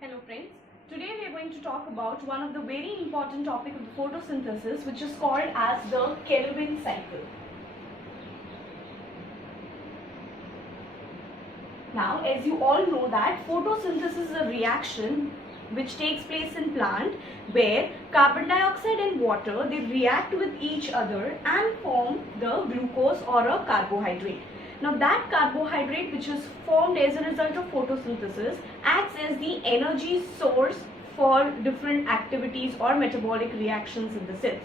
Hello friends, today we are going to talk about one of the very important topic of the photosynthesis, which is called as the Calvin cycle. Now, as you all know that photosynthesis is a reaction which takes place in plant where carbon dioxide and water, they react with each other and form the glucose or a carbohydrate. Now that carbohydrate which is formed as a result of photosynthesis acts as the energy source for different activities or metabolic reactions in the cells.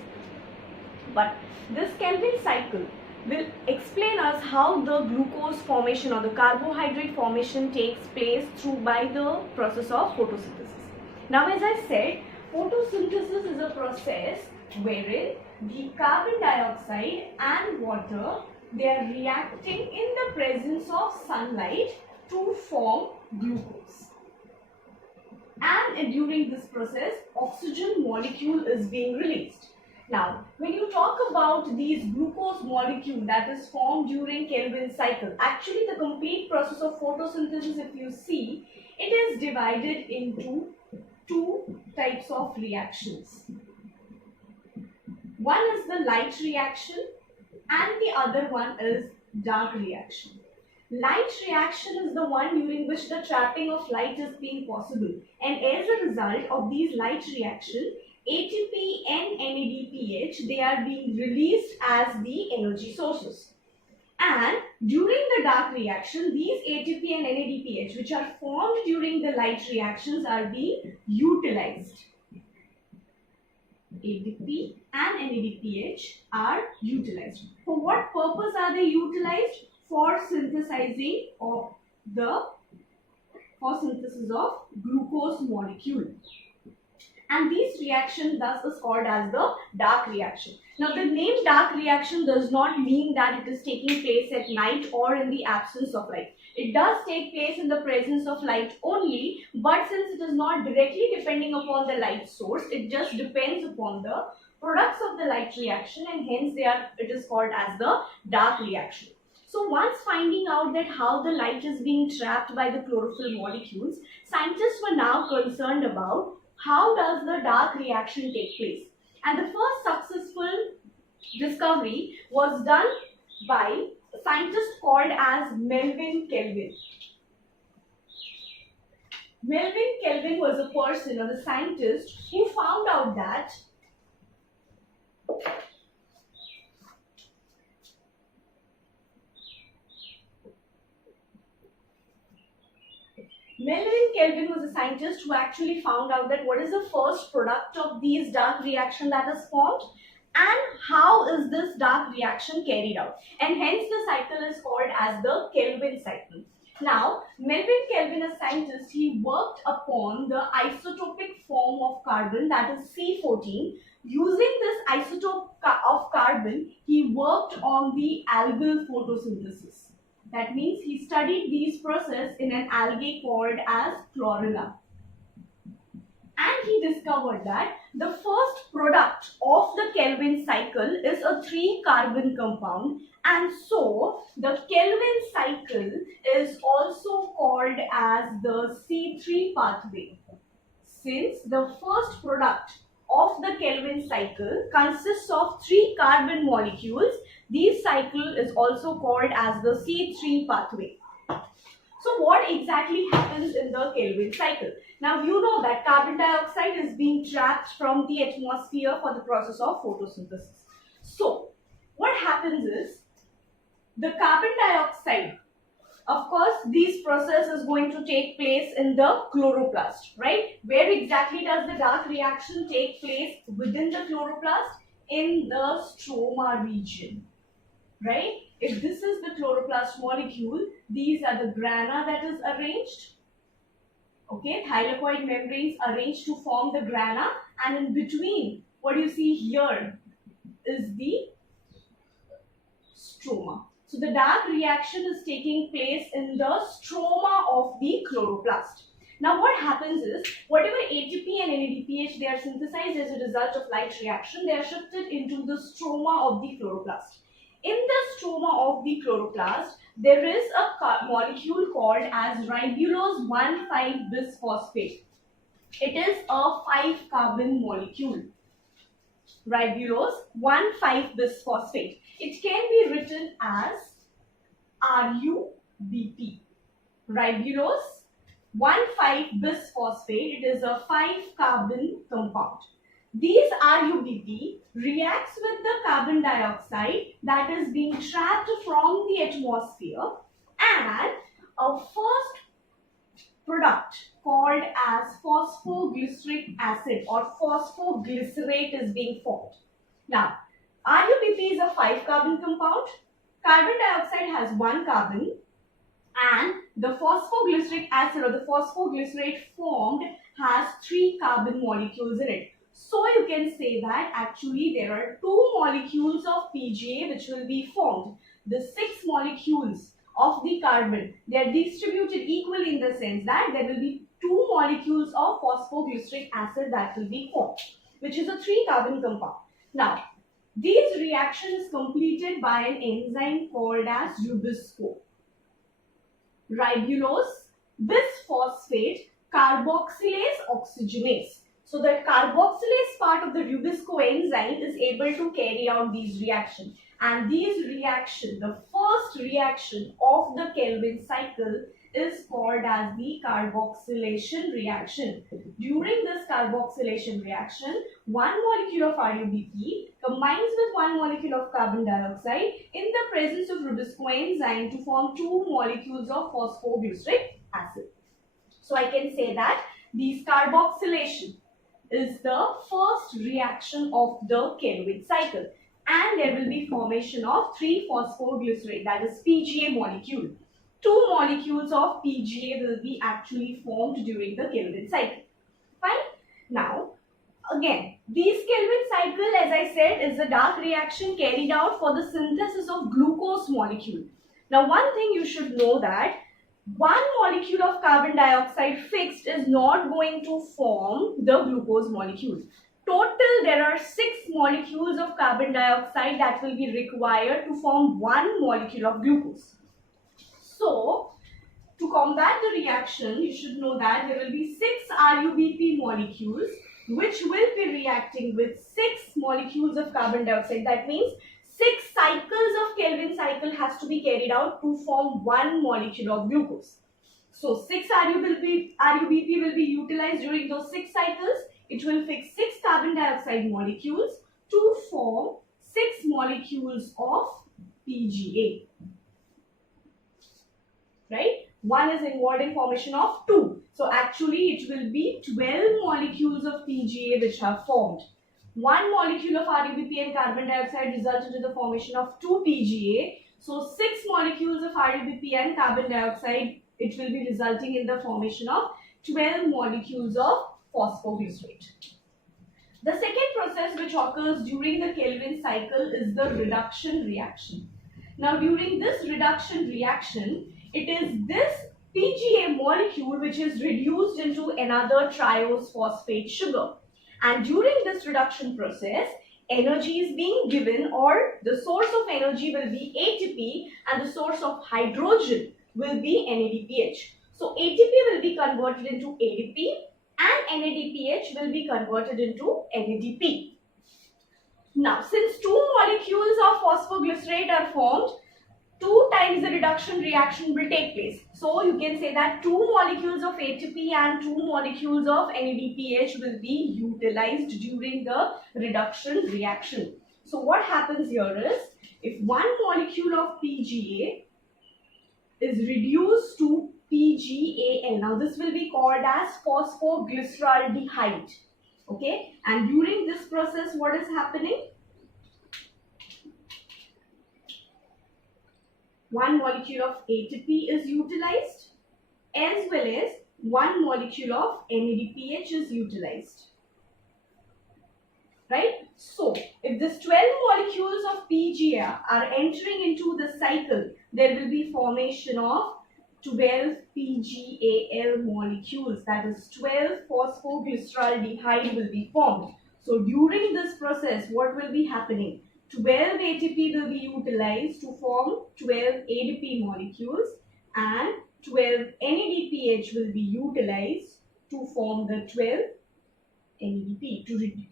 But this Calvin cycle will explain us how the glucose formation or the carbohydrate formation takes place by the process of photosynthesis. Now, as I said, photosynthesis is a process wherein the carbon dioxide and water, they are reacting in the presence of sunlight to form glucose. And during this process, oxygen molecule is being released. Now, when you talk about these glucose molecule that is formed during Calvin cycle, actually the complete process of photosynthesis, if you see, it is divided into two types of reactions. One is the light reaction and the other one is dark reaction. Light reaction is the one during which the trapping of light is being possible, and as a result of these light reaction, ATP and NADPH, they are being released as the energy sources. And during the dark reaction, these ATP and NADPH which are formed during the light reactions are being utilized. ATP and NADPH are utilized. For what purpose are they utilized? For synthesizing of synthesis of glucose molecule. And this reaction thus is called as the dark reaction. Now the name dark reaction does not mean that it is taking place at night or in the absence of light. It does take place in the presence of light only, but since it is not directly depending upon the light source, it just depends upon the products of the light reaction, and hence it is called as the dark reaction. So once finding out that how the light is being trapped by the chlorophyll molecules, scientists were now concerned about how does the dark reaction take place. And the first successful discovery was done by a scientist called as Melvin Calvin. Melvin Calvin was a person or the scientist who found out that Melvin Calvin was a scientist who actually found out that what is the first product of these dark reaction that is formed and how is this dark reaction carried out, and hence the cycle is called as the Calvin cycle. Now, Melvin Calvin, a scientist, he worked upon the isotopic form of carbon, that is C14. Using this isotope of carbon, he worked on the algal photosynthesis. That means he studied these processes in an algae called as chlorella. And he discovered that the first product of the Calvin cycle is a 3-carbon compound, and so the Calvin cycle is also called as the C3 pathway. Since the first product of the Calvin cycle consists of 3 carbon molecules, this cycle is also called as the C3 pathway. So what exactly happens in the Calvin cycle? Now you know that carbon dioxide is being trapped from the atmosphere for the process of photosynthesis. So what happens is the carbon dioxide, of course, this process is going to take place in the chloroplast, right? Where exactly does the dark reaction take place within the chloroplast? In the stroma region, right? If this is the chloroplast molecule, these are the grana that is arranged. Okay, thylakoid membranes arranged to form the grana, and in between, what you see here is the stroma. So the dark reaction is taking place in the stroma of the chloroplast. Now what happens is, whatever ATP and NADPH they are synthesized as a result of light reaction, they are shifted into the stroma of the chloroplast. In the stroma of the chloroplast, there is a molecule called as ribulose 1,5-bisphosphate. It is a 5-carbon molecule. Ribulose 1,5-bisphosphate. It can be written as RUBP. Ribulose 1,5-bisphosphate. It is a 5-carbon compound. These RUBP reacts with the carbon dioxide that is being trapped from the atmosphere, and a first product called as phosphoglyceric acid or phosphoglycerate is being formed. Now, RUBP is a 5-carbon compound. Carbon dioxide has 1 carbon, and the phosphoglyceric acid or the phosphoglycerate formed has 3 carbon molecules in it. So you can say that actually there are 2 molecules of PGA which will be formed. The 6 molecules of the carbon, they are distributed equally in the sense that there will be 2 molecules of phosphoglyceric acid that will be formed, which is a 3-carbon compound. Now, these reactions completed by an enzyme called as Rubisco. Ribulose bisphosphate carboxylase oxygenase. So the carboxylase part of the Rubisco enzyme is able to carry out these reactions. And these reactions, the first reaction of the Kelvin cycle is called as the carboxylation reaction. During this carboxylation reaction, 1 molecule of RUBP combines with 1 molecule of carbon dioxide in the presence of Rubisco enzyme to form 2 molecules of phosphoglyceric acid. So I can say that this carboxylation is the first reaction of the Kelvin cycle, and there will be formation of 3 phosphoglycerate, that is PGA molecule. 2 molecules of PGA will be actually formed during the Kelvin cycle. Fine. Now, again, this Kelvin cycle, as I said, is a dark reaction carried out for the synthesis of glucose molecule. Now, one thing you should know that 1 molecule of carbon dioxide fixed is not going to form the glucose molecule. Total, there are 6 molecules of carbon dioxide that will be required to form 1 molecule of glucose. So, to combat the reaction, you should know that there will be 6 RUBP molecules which will be reacting with 6 molecules of carbon dioxide. That means 6 cycles of Kelvin cycle has to be carried out to form 1 molecule of glucose. So 6 RUBP will be utilized during those 6 cycles. It will fix 6 carbon dioxide molecules to form 6 molecules of PGA. Right? 1 is involved in formation of 2. So actually it will be 12 molecules of PGA which are formed. 1 molecule of RUBP and carbon dioxide resulted in the formation of 2 PGA. So 6 molecules of RUBP and carbon dioxide, it will be resulting in the formation of 12 molecules of phosphoglycerate. The second process which occurs during the Kelvin cycle is the reduction reaction. Now during this reduction reaction, it is this PGA molecule which is reduced into another triose phosphate sugar. And during this reduction process, energy is being given, or the source of energy will be ATP and the source of hydrogen will be NADPH. So ATP will be converted into ADP and NADPH will be converted into NADP. Now, since 2 molecules of phosphoglycerate are formed, 2 times the reduction reaction will take place. So you can say that 2 molecules of ATP and 2 molecules of NADPH will be utilized during the reduction reaction. So what happens here is, if 1 molecule of PGA is reduced to PGAL, now this will be called as phosphoglyceraldehyde. Okay, and during this process, what is happening? 1 molecule of ATP is utilized as well as 1 molecule of NADPH is utilized. Right? So, if this 12 molecules of PGA are entering into the cycle, there will be formation of 12 PGAL molecules, that is 12 phosphoglyceraldehyde will be formed. So, during this process, what will be happening? 12 ATP will be utilized to form 12 ADP molecules and 12 NADPH will be utilized to form the 12 NADP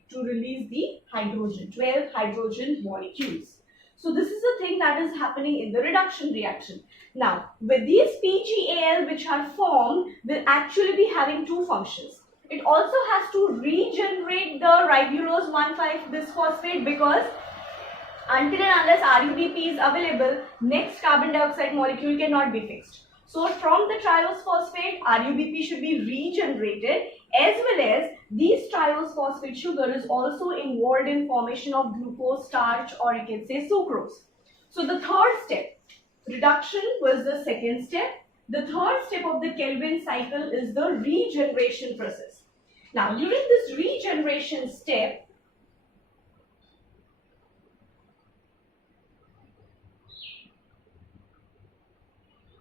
to release the hydrogen, 12 hydrogen molecules. So this is the thing that is happening in the reduction reaction. Now, with these PGAL which are formed, will actually be having two functions. It also has to regenerate the ribulose 1,5-bisphosphate, because until and unless RUBP is available, next carbon dioxide molecule cannot be fixed. So from the triose phosphate, RUBP should be regenerated, as well as these triose phosphate sugar is also involved in formation of glucose, starch, or you can say sucrose. So the third step, reduction, was the second step. The third step of the Kelvin cycle is the regeneration process. Now during this regeneration step,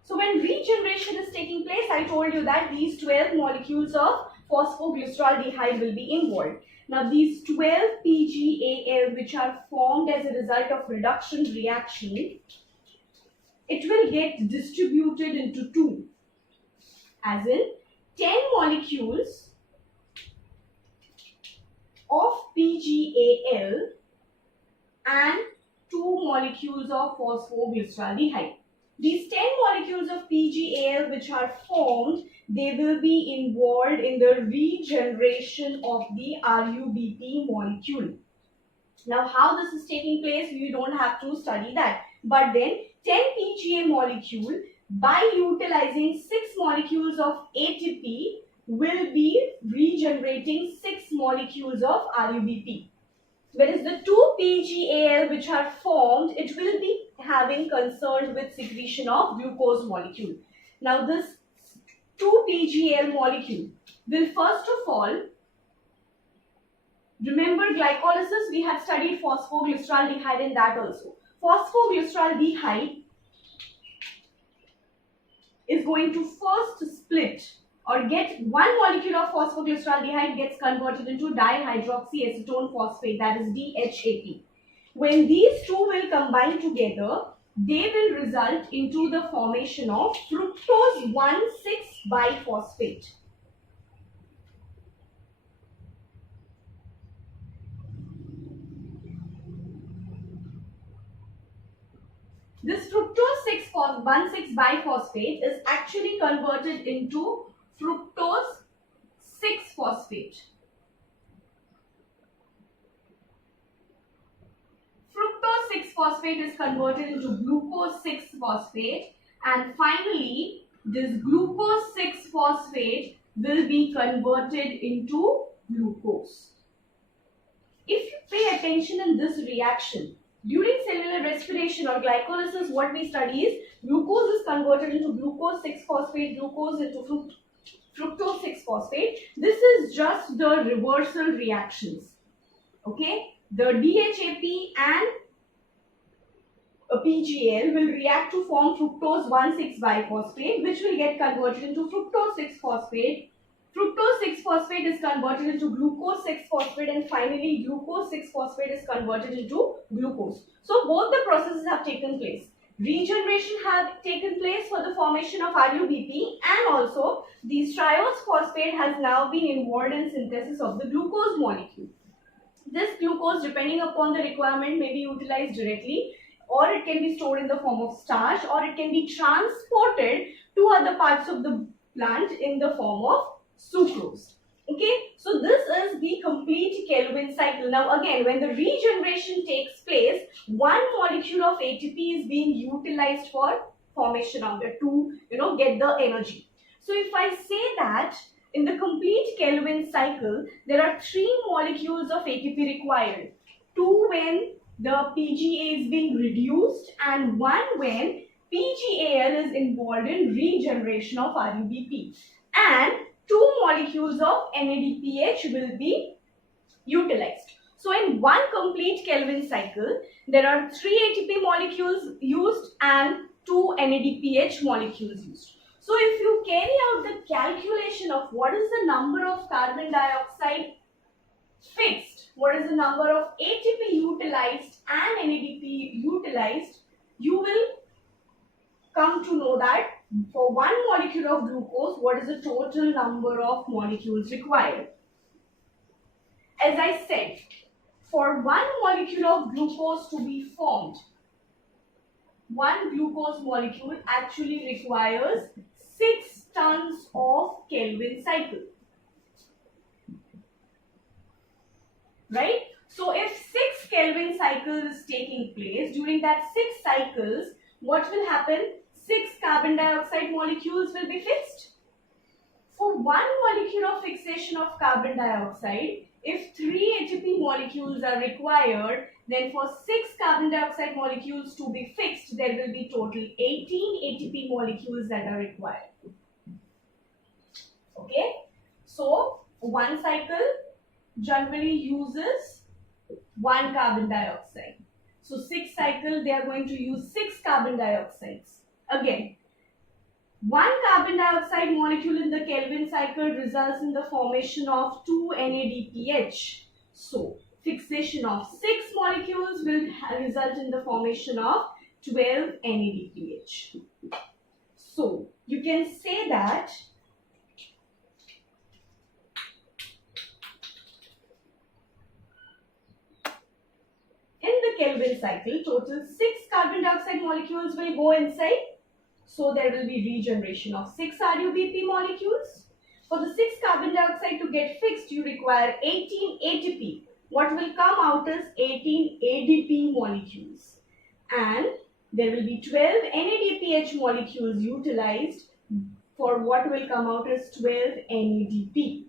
so when regeneration is taking place, I told you that these 12 molecules of phosphoglyceraldehyde will be involved. Now these 12 PGAL which are formed as a result of reduction reaction, it will get distributed into two, as in 10 molecules of PGAL and 2 molecules of phosphoglyceraldehyde. These 10 molecules of PGAL which are formed, they will be involved in the regeneration of the RUBP molecule. Now how this is taking place, we don't have to study that. But then 10 PGA molecule, by utilizing 6 molecules of ATP, will be regenerating 6 molecules of RUBP. Whereas the 2 PGAL which are formed, it will be having concern with secretion of glucose molecule. Now this 2 PGAL molecule will first of all, remember glycolysis, we have studied phosphoglyceraldehyde in that also. Phosphoglyceraldehyde is going to first split or get one molecule of phosphoglyceraldehyde gets converted into dihydroxyacetone phosphate, that is DHAP. When these two will combine together, they will result into the formation of fructose 1,6-biphosphate. This fructose 1,6-biphosphate is actually converted into fructose 6-phosphate. Fructose 6-phosphate is converted into glucose 6-phosphate, and finally this glucose 6-phosphate will be converted into glucose. If you pay attention in this reaction, during cellular respiration or glycolysis, what we study is glucose is converted into glucose 6-phosphate, glucose into fructose 6-phosphate. This is just the reversal reactions. Okay, the DHAP and a PGL will react to form fructose 1,6-biphosphate, which will get converted into fructose 6-phosphate. Fructose 6-phosphate is converted into glucose 6-phosphate, and finally glucose 6-phosphate is converted into glucose. So both the processes have taken place. Regeneration have taken place for the formation of RUBP, and also the triose phosphate has now been involved in synthesis of the glucose molecule. This glucose, depending upon the requirement, may be utilized directly, or it can be stored in the form of starch, or it can be transported to other parts of the plant in the form of sucrose. Okay, so this is the complete Kelvin cycle. Now again, when the regeneration takes place, one molecule of ATP is being utilized for formation of the to get the energy. So if I say that in the complete Kelvin cycle, there are 3 molecules of ATP required. 2 when the PGA is being reduced, and 1 when PGAL is involved in regeneration of RUBP. And 2 molecules of NADPH will be utilized. So in one complete Kelvin cycle, there are 3 ATP molecules used and 2 NADPH molecules used. So if you carry out the calculation of what is the number of carbon dioxide fixed, what is the number of ATP utilized and NADP utilized, you will come to know that For one molecule of glucose, what is the total number of molecules required? As I said, for one molecule of glucose to be formed, one glucose molecule actually requires 6 tons of Kelvin cycle. Right? So if 6 Kelvin cycles is taking place, during that 6 cycles, what will happen? 6 carbon dioxide molecules will be fixed. For one molecule of fixation of carbon dioxide, if 3 ATP molecules are required, then for 6 carbon dioxide molecules to be fixed, there will be total 18 ATP molecules that are required. Okay? So, one cycle generally uses 1 carbon dioxide. So 6 cycle, they are going to use 6 carbon dioxides. Again, 1 carbon dioxide molecule in the Kelvin cycle results in the formation of 2 NADPH. So fixation of 6 molecules will result in the formation of 12 NADPH. So you can say that in the Kelvin cycle, total 6 carbon dioxide molecules will go inside. So there will be regeneration of 6 RuBP molecules. For the 6 carbon dioxide to get fixed, you require 18 ATP. What will come out is 18 ADP molecules. And there will be 12 NADPH molecules utilized. For what will come out is 12 NADP.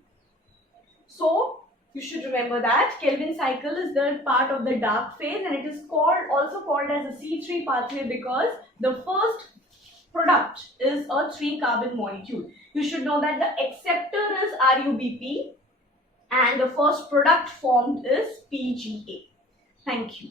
So you should remember that Kelvin cycle is the part of the dark phase, and it is also called as a C3 pathway because the first product is a 3 carbon molecule. You should know that the acceptor is RuBP and the first product formed is PGA. Thank you.